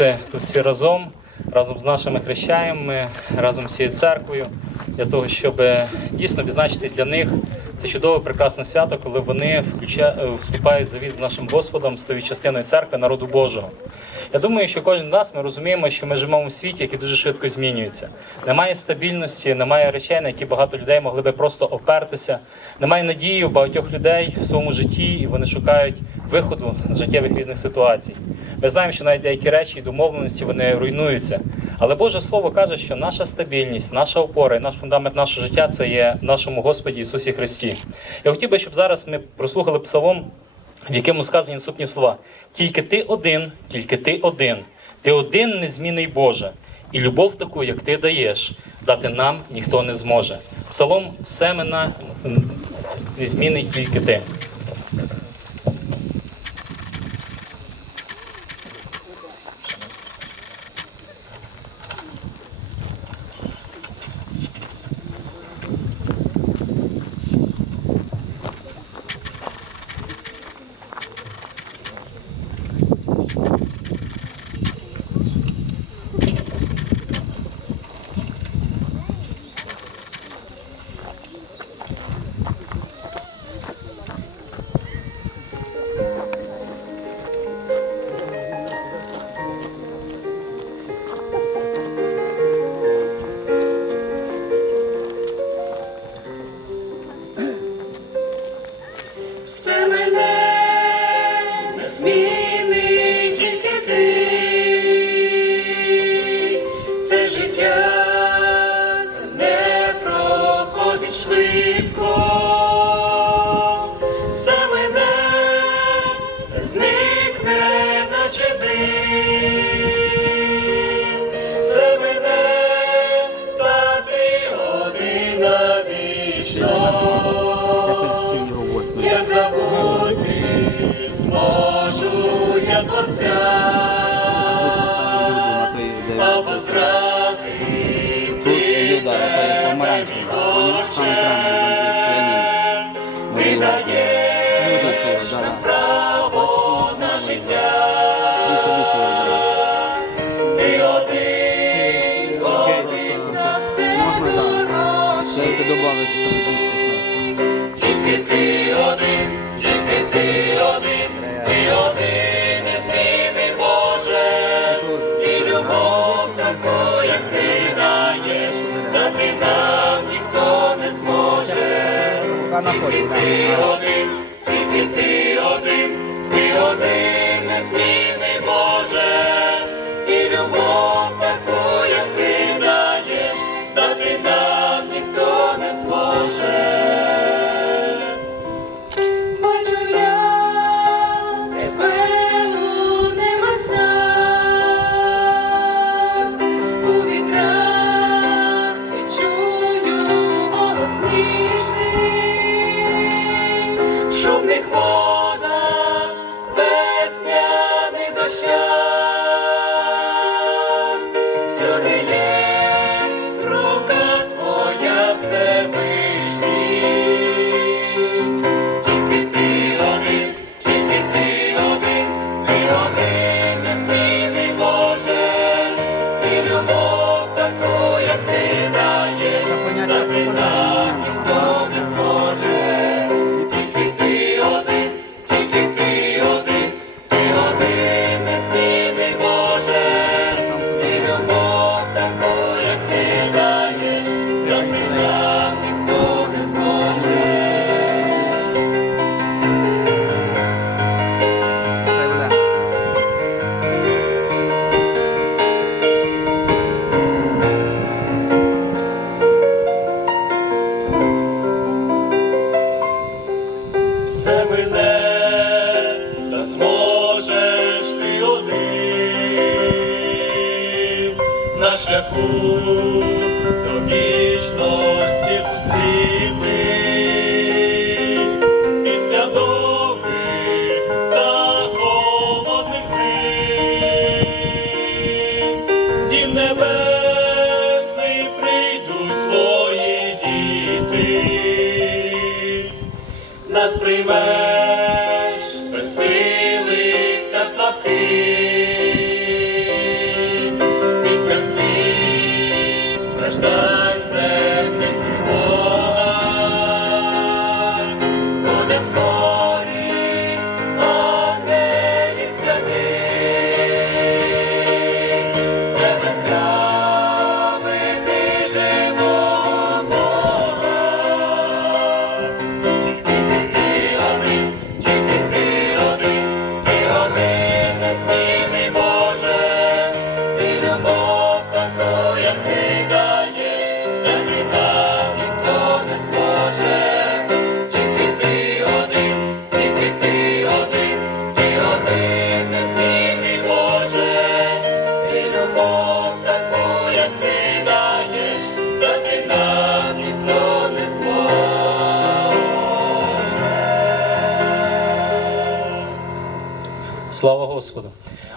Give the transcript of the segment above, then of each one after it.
бути тут всі разом, разом з нашими хрещаєми, разом з цією церквою, для того, щоб е, дійсно відзначити для них це чудове прекрасне свято, коли вони е, вступають в завіт з нашим Господом, стають частиною церкви, народу Божого. Я думаю, що кожен з нас ми розуміємо, що ми живемо в світі, який дуже швидко змінюється. Немає стабільності, немає речей, на які багато людей могли би просто опертися. Немає надії у багатьох людей в своєму житті, і вони шукають виходу з життєвих різних ситуацій. Ми знаємо, що навіть деякі речі і домовленості вони руйнуються. Але Боже Слово каже, що наша стабільність, наша опора і наш фундамент нашого життя це є нашому Господі Ісусі Христі. Я хотів би, щоб зараз ми прослухали псалом в якому сказані наступні слова: Тільки ти один, тільки ти один, ти один незмінний Боже, і любов таку, як ти даєш, дати нам ніхто не зможе. Псалом Семена незмінний тільки ти. Ana Corina.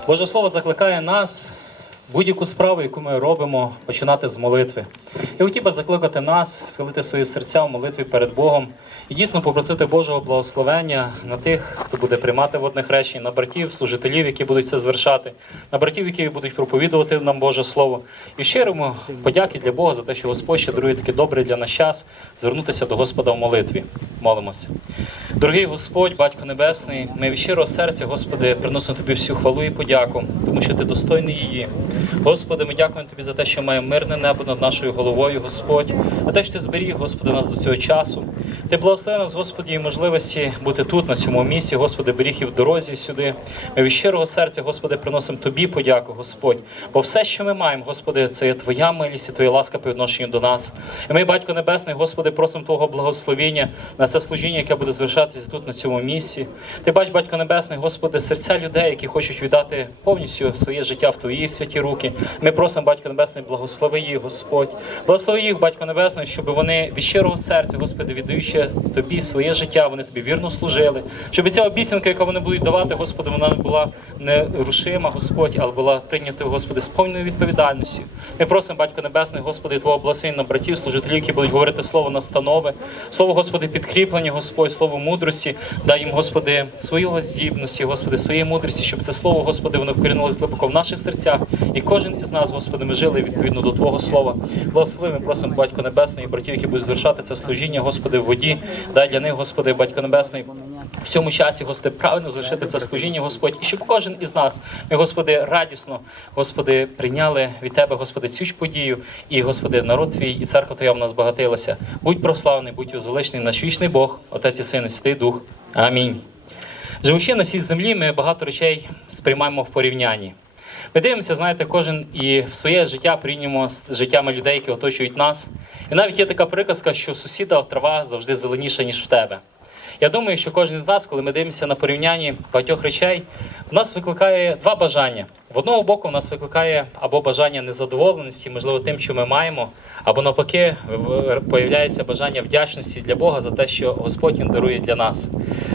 Боже Слово закликає нас будь-яку справу, яку ми робимо, починати з молитви. Я хотів би закликати нас, схилити свої серця в молитві перед Богом і дійсно попросити Божого благословення на тих, хто буде приймати водне хрещення, на братів, служителів, які будуть це звершати, на братів, які будуть проповідувати нам Боже Слово. І щиримо подяки для Бога за те, що Господь ще дарує таке добре для нас час звернутися до Господа в молитві. Молимося. Дорогий Господь, Батько Небесний, ми від щирого серця, Господи, приносимо Тобі всю хвалу і подяку, тому що Ти достойний її. Господи, ми дякуємо Тобі за те, що має мирне небо над нашою головою тобою, Господь, а те, що ти зберіг, Господи, нас до цього часу. Ти благослови нас, Господі, і можливості бути тут, на цьому місці, Господи, беріг і в дорозі сюди. Ми від щирого серця, Господи, приносимо Тобі подяку, Господь. Бо все, що ми маємо, Господи, це є Твоя милість і Твоя ласка по відношенню до нас. І ми, Батько Небесний, Господи, просимо Твого благословіння на це служіння, яке буде звершатися тут, на цьому місці. Ти бач, Батько Небесний, Господи, серця людей, які хочуть віддати повністю своє життя в Твої святі руки. Ми просимо, Батько Небесний, благослови її, Господь. Благослови їх, батько Небесний, щоб вони від щирого серця, Господи, віддаючи тобі своє життя, вони тобі вірно служили. Щоб ця обіцянка, яку вони будуть давати, Господи, вона не була нерушима, Господь, але була прийнята, Господи, з повною відповідальністю. Ми просимо, батько Небесний, Господи, Твого благословення братів, служителів, які будуть говорити слово настанови, слово, Господи, підкріплення, Господь, слово мудрості. Дай їм, Господи, свої здібності, Господи, своєї мудрості, щоб це слово, Господи, воно вкорінилось глибоко в наших серцях, і кожен із нас, Господи, ми жили відповідно до Твого слова. Благослови особливо ми просимо батько небесний і братів, які будуть звершати це служіння, Господи, в воді. Дай для них, Господи, батько небесний. В цьому часі, Господи, правильно залишити це служіння, Господь, і щоб кожен із нас, ми, Господи, радісно, Господи, прийняли від Тебе, Господи, цю ж подію, і, Господи, народ Твій, і церква Твоя в нас багатилася. Будь прославний, будь узеличний, наш вічний Бог, Отець і Син, і Святий Дух. Амінь. Живучи на цій землі, ми багато речей сприймаємо в порівнянні. Ми дивимося, знаєте, кожен і в своє життя приймемо з життями людей, які оточують нас. І навіть є така приказка, що сусіда трава завжди зеленіша, ніж в тебе. Я думаю, що кожен з нас, коли ми дивимося на порівнянні багатьох речей, в нас викликає два бажання в одного боку в нас викликає або бажання незадоволеності, можливо, тим, що ми маємо, або навпаки, появляється бажання вдячності для Бога за те, що Господь Він дарує для нас.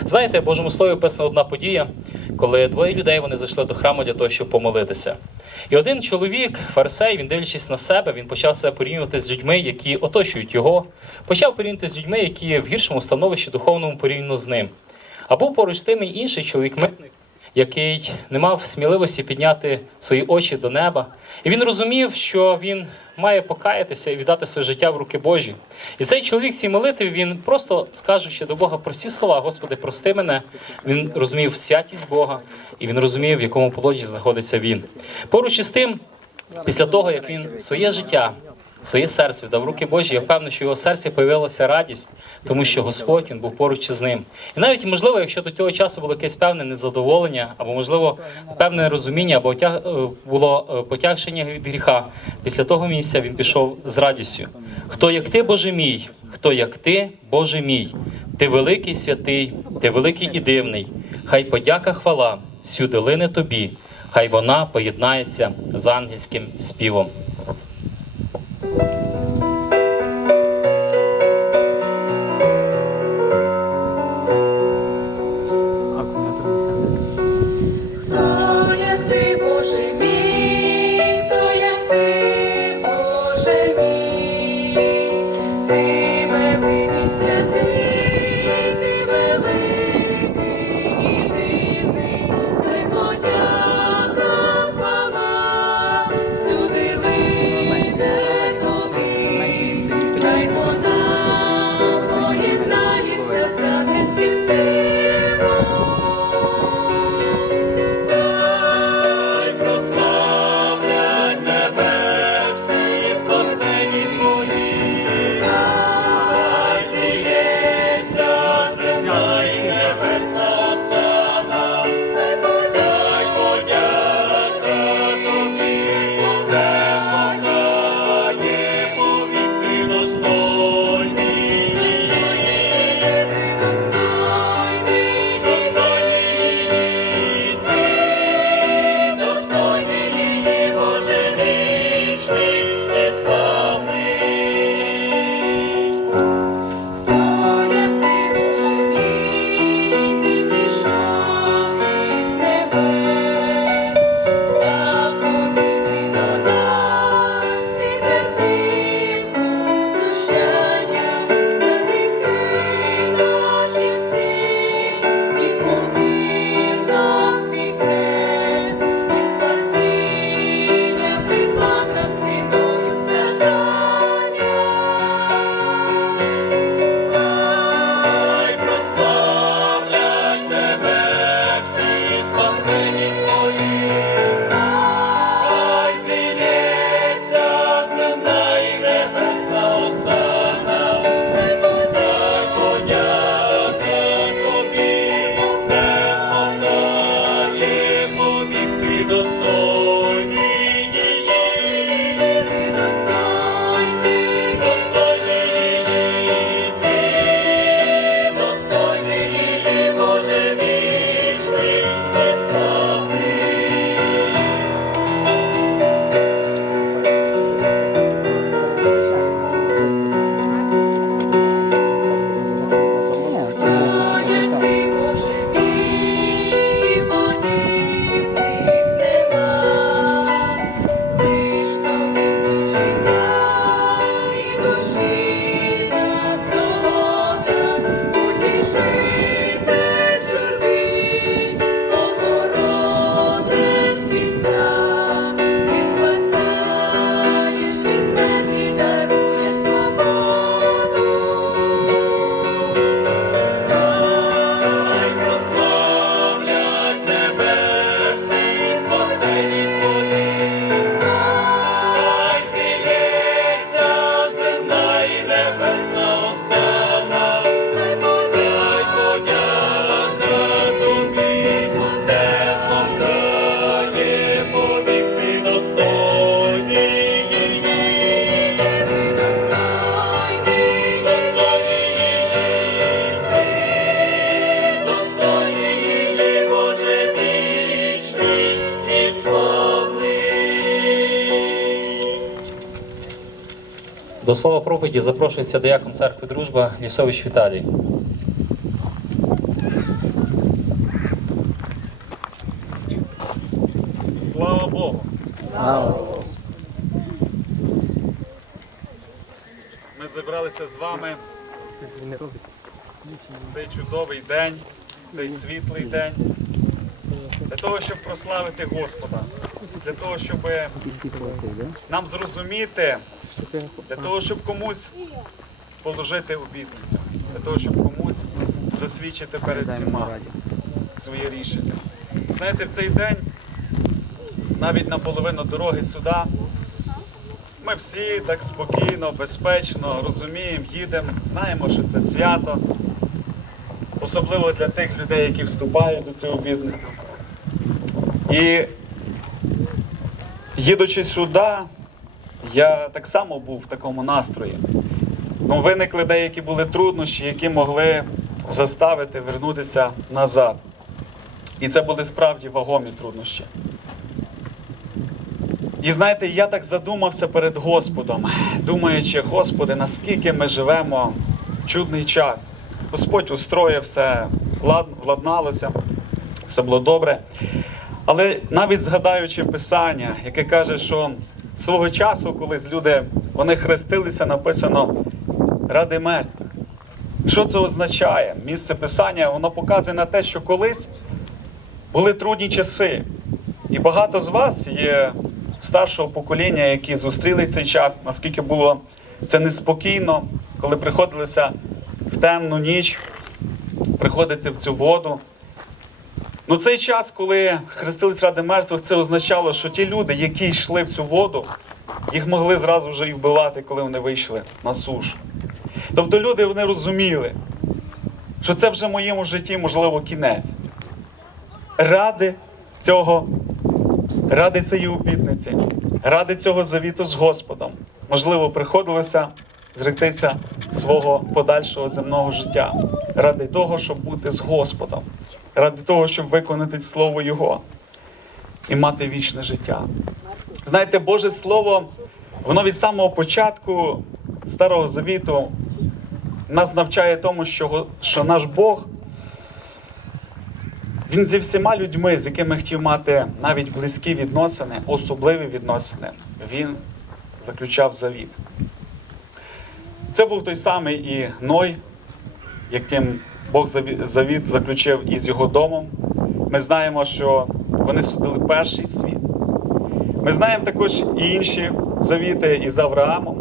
Знаєте, в Божому слові описана одна подія, коли двоє людей вони зайшли до храму для того, щоб помолитися. І один чоловік, фарисей, він дивлячись на себе, він почав себе порівнювати з людьми, які оточують його, почав порівнювати з людьми, які в гіршому становищі духовному порівняно з ним. А був поруч з тими інший чоловік митник який не мав сміливості підняти свої очі до неба. І він розумів, що він має покаятися і віддати своє життя в руки Божі. І цей чоловік цій молитві, він просто скажучи до Бога прості слова, Господи, прости мене. Він розумів святість Бога, і він розумів, в якому полоні знаходиться він. Поруч із тим, після того як він своє життя своє серце, віддав руки Божі. Я впевнений, що в його серці появилася радість, тому що Господь він був поруч із ним. І навіть можливо, якщо до цього часу було якесь певне незадоволення, або можливо певне розуміння, або е, було е, потягшення від гріха. Після того місця він пішов з радістю. Хто як ти, Боже мій? Хто як ти, Боже мій? Ти великий святий, ти великий і дивний. Хай подяка хвала, сюди лине тобі, хай вона поєднається з ангельським співом. thank you слова проповіді запрошується деякон церкви Дружба Лісович Віталій. Слава Богу! Слава Ми зібралися з вами цей чудовий день, цей світлий день для того, щоб прославити Господа, для того, щоб нам зрозуміти. Для того, щоб комусь положити обітницю, для того, щоб комусь засвідчити перед всіма своє рішення. Знаєте, в цей день, навіть на половину дороги сюди, ми всі так спокійно, безпечно розуміємо, їдемо, знаємо, що це свято, особливо для тих людей, які вступають до цього обітницю. І їдучи сюди, я так само був в такому настрої. Ну, Виникли деякі були труднощі, які могли заставити вернутися назад. І це були справді вагомі труднощі. І знаєте, я так задумався перед Господом, думаючи, Господи, наскільки ми живемо чудний час. Господь устроїв все, владналося, все було добре. Але навіть згадаючи Писання, яке каже, що свого часу, коли люди вони хрестилися, написано ради мертвих. Що це означає? Місце писання воно показує на те, що колись були трудні часи. І багато з вас є старшого покоління, які зустріли цей час, наскільки було це неспокійно, коли приходилися в темну ніч, приходити в цю воду. Ну, цей час, коли хрестились ради мертвих, це означало, що ті люди, які йшли в цю воду, їх могли зразу вже і вбивати, коли вони вийшли на сушу. Тобто люди вони розуміли, що це вже в моєму житті, можливо, кінець. Ради цього, ради цієї обітниці, ради цього завіту з Господом, можливо, приходилося зректися свого подальшого земного життя, ради того, щоб бути з Господом ради того, щоб виконати Слово Його і мати вічне життя. Знаєте, Боже Слово, воно від самого початку Старого Завіту нас навчає тому, що, що наш Бог. Він зі всіма людьми, з якими хотів мати навіть близькі відносини, особливі відносини, він заключав завіт. Це був той самий і Ной, яким Бог завіт заключив із його домом. Ми знаємо, що вони судили перший світ. Ми знаємо також і інші завіти із Авраамом,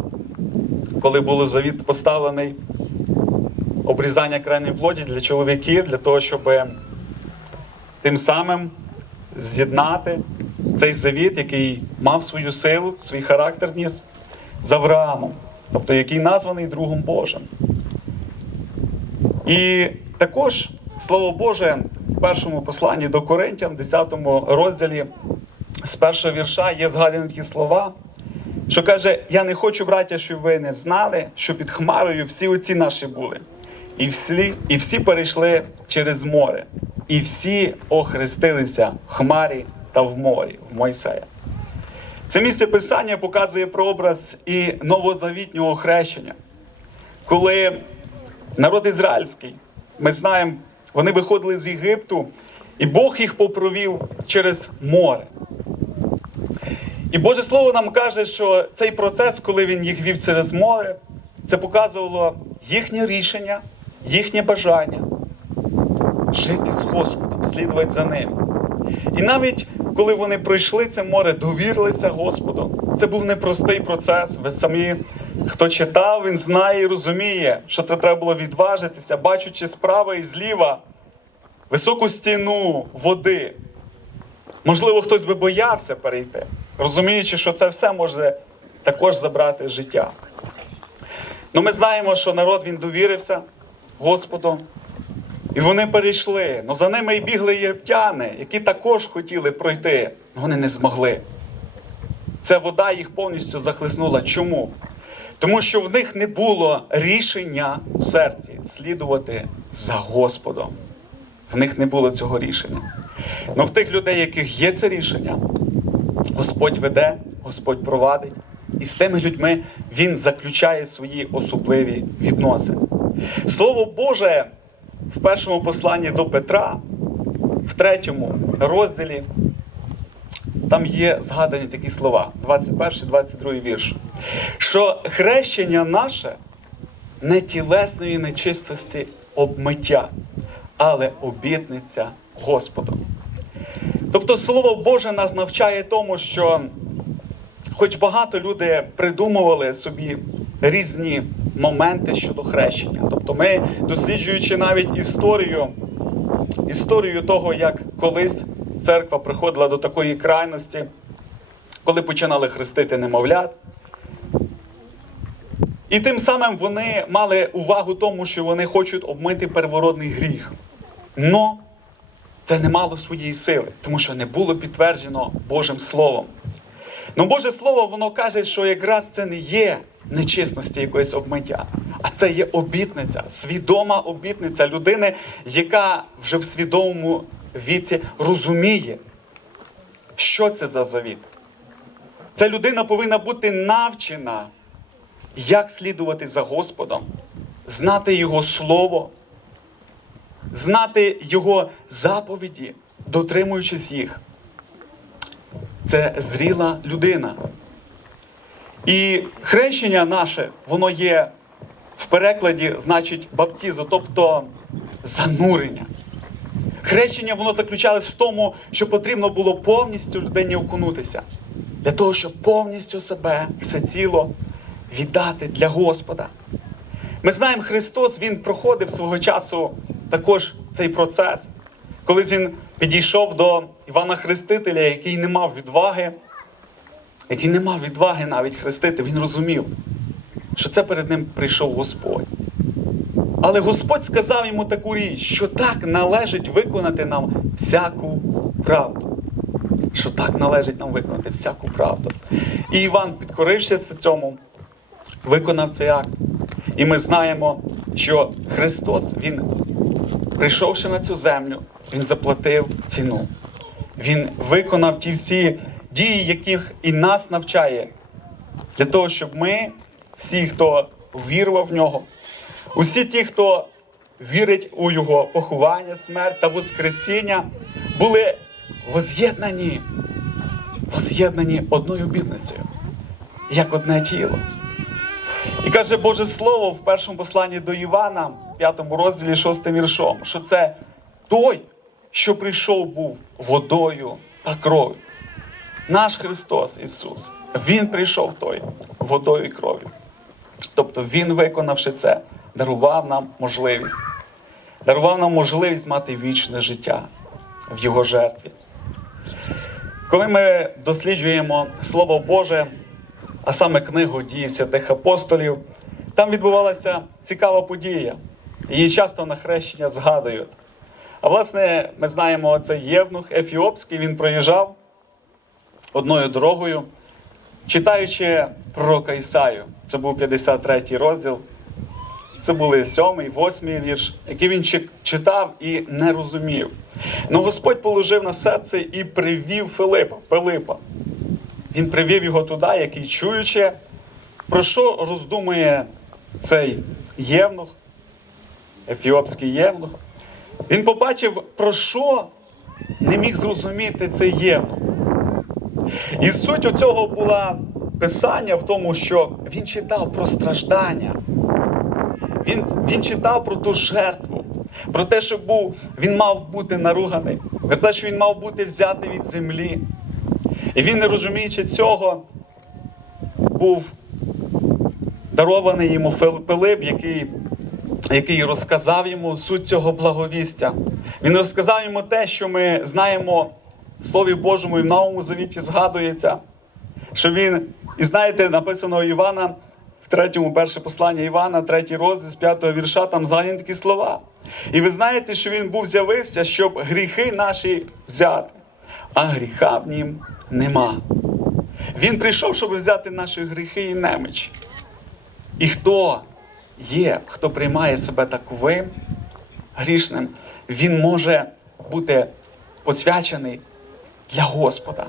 коли був завіт поставлений обрізання крайньої плоді для чоловіків, для того, щоб тим самим з'єднати цей завіт, який мав свою силу, свій характер ніс з Авраамом, тобто який названий другом Божим. І також слово Боже в першому посланні до Коринтян, 10 розділі, з першого вірша є згадані такі слова, що каже: Я не хочу, браття, щоб ви не знали, що під Хмарою всі оці наші були, і всі, і всі перейшли через море, і всі охрестилися в хмарі та в морі, в Мойсея. Це місце писання показує прообраз і новозавітнього хрещення, коли народ ізраїльський. Ми знаємо, вони виходили з Єгипту, і Бог їх попровів через море. І Боже Слово нам каже, що цей процес, коли він їх вів через море, це показувало їхнє рішення, їхнє бажання жити з Господом, слідувати за ним. І навіть коли вони пройшли це море, довірилися Господу, це був непростий процес. Ви самі Хто читав, він знає і розуміє, що це треба було відважитися, бачучи справа і зліва високу стіну води. Можливо, хтось би боявся перейти, розуміючи, що це все може також забрати життя. Ну Ми знаємо, що народ він довірився Господу, і вони перейшли. Но за ними і бігли єптяни, які також хотіли пройти, але вони не змогли. Ця вода їх повністю захлиснула. Чому? Тому що в них не було рішення в серці слідувати за Господом. В них не було цього рішення. Но ну, в тих людей, яких є це рішення, Господь веде, Господь провадить, і з тими людьми Він заключає свої особливі відносини. Слово Боже в першому посланні до Петра, в третьому розділі там є згадані такі слова, 21, 22 вірш, що хрещення наше не тілесної нечистості обмиття, але обітниця Господом. Тобто Слово Боже нас навчає тому, що, хоч багато людей придумували собі різні моменти щодо хрещення, тобто ми досліджуючи навіть історію, історію того, як колись церква приходила до такої крайності, коли починали хрестити немовлят. І тим самим вони мали увагу тому, що вони хочуть обмити первородний гріх. Но це не мало своєї сили, тому що не було підтверджено Божим Словом. Ну, Боже Слово, воно каже, що якраз це не є нечисності якоїсь обмиття, а це є обітниця, свідома обітниця людини, яка вже в свідомому віці розуміє, що це за завіт. Ця людина повинна бути навчена, як слідувати за Господом, знати Його Слово, знати Його заповіді, дотримуючись їх. Це зріла людина. І хрещення наше, воно є в перекладі, значить, баптізо, тобто занурення. Хрещення воно заключалось в тому, що потрібно було повністю людині окунутися, для того, щоб повністю себе, все тіло віддати для Господа. Ми знаємо, Христос Він проходив свого часу також цей процес, коли Він підійшов до Івана Хрестителя, який не мав відваги, який не мав відваги навіть хрестити, він розумів, що це перед ним прийшов Господь. Але Господь сказав йому таку річ, що так належить виконати нам всяку правду. Що так належить нам виконати всяку правду. І Іван, підкорився цьому, виконав цей акт. І ми знаємо, що Христос, Він, прийшовши на цю землю, Він заплатив ціну. Він виконав ті всі дії, яких і нас навчає, для того, щоб ми, всі, хто вірував в нього, Усі ті, хто вірить у його поховання, смерть та воскресіння, були воз'єднані, воз'єднані одною бідницею, як одне тіло. І каже Боже Слово в першому посланні до Івана, п'ятому розділі, шостим віршом, що це той, що прийшов був водою та кров'ю. Наш Христос Ісус, Він прийшов той водою і кров'ю. Тобто Він, виконавши це дарував нам можливість, дарував нам можливість мати вічне життя в Його жертві. Коли ми досліджуємо Слово Боже, а саме книгу дії святих апостолів, там відбувалася цікава подія. Її часто на хрещення згадують. А власне, ми знаємо цей Євнух Ефіопський, він проїжджав одною дорогою, читаючи пророка Ісаю. Це був 53 розділ. Це були сьомий, восьмий вірш, який він читав і не розумів. Но ну, Господь положив на серце і привів Филипа. Пилипа. Він привів його туди, який чуючи, про що роздумує цей євнух, ефіопський євнух. Він побачив, про що не міг зрозуміти цей євнух. І суть у цього була писання в тому, що він читав про страждання. Він він читав про ту жертву, про те, що був, він мав бути наруганий, про те, що він мав бути взятий від землі. І він, не розуміючи цього, був дарований йому Пилип, який який розказав йому суть цього благовістя. Він розказав йому те, що ми знаємо в Слові Божому і в Новому Завіті згадується, що він, і знаєте, написано Івана третьому перше послання Івана, третій розділ з п'ятого вірша, там згадані такі слова. І ви знаєте, що він був з'явився, щоб гріхи наші взяти, а гріха в нім нема. Він прийшов, щоб взяти наші гріхи і немич. І хто є, хто приймає себе таковим грішним, він може бути посвячений для Господа.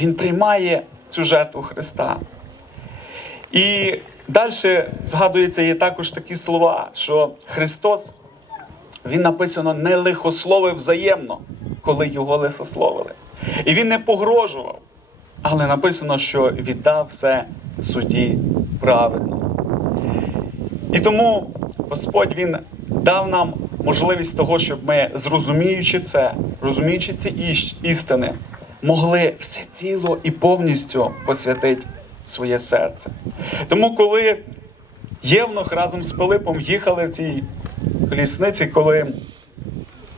Він приймає цю жертву Христа. І Далі згадується є також такі слова, що Христос, Він написано, не лихословив взаємно, коли його лихословили. І Він не погрожував, але написано, що віддав все суді правильно. І тому Господь Він дав нам можливість того, щоб ми, зрозуміючи це, розуміючи ці істини, могли все ціло і повністю посвятити своє серце. Тому, коли Євнух разом з Пилипом їхали в цій лісниці, коли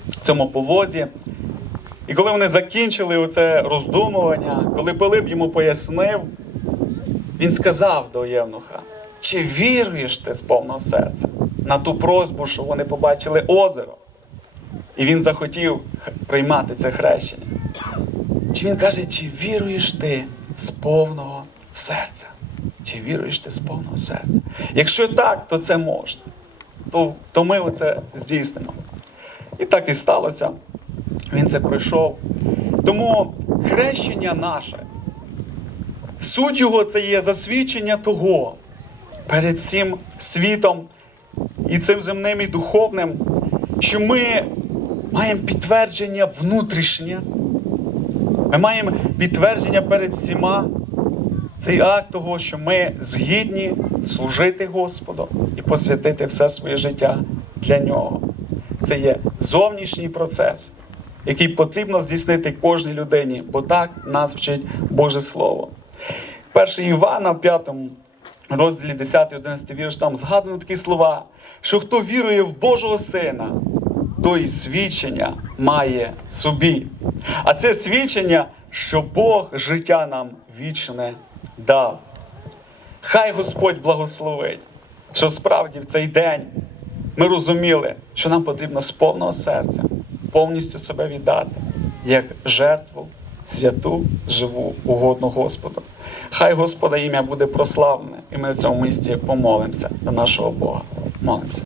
в цьому повозі, і коли вони закінчили оце роздумування, коли Пилип йому пояснив, він сказав до Євнуха, чи віруєш ти з повного серця на ту просьбу, що вони побачили озеро, і він захотів приймати це хрещення. Чи він каже, чи віруєш ти з повного серця. Чи віруєш ти з повного серця? Якщо так, то це можна, то то ми оце здійснимо. І так і сталося. Він це пройшов. Тому хрещення наше, суть його це є засвідчення того перед цим світом і цим земним і духовним, що ми маємо підтвердження внутрішнє, ми маємо підтвердження перед всіма. Цей акт того, що ми згідні служити Господу і посвятити все своє життя для нього. Це є зовнішній процес, який потрібно здійснити кожній людині, бо так нас вчить Боже Слово. Перший Івана в 5 розділі 10, 11 вірш, там згадано такі слова, що хто вірує в Божого Сина, той свідчення має в собі. А це свідчення, що Бог життя нам вічне дав. Хай Господь благословить, що справді в цей день ми розуміли, що нам потрібно з повного серця повністю себе віддати як жертву, святу, живу, угодну Господу. Хай Господа ім'я буде прославлене, і ми в цьому місці помолимося до нашого Бога. Молимося.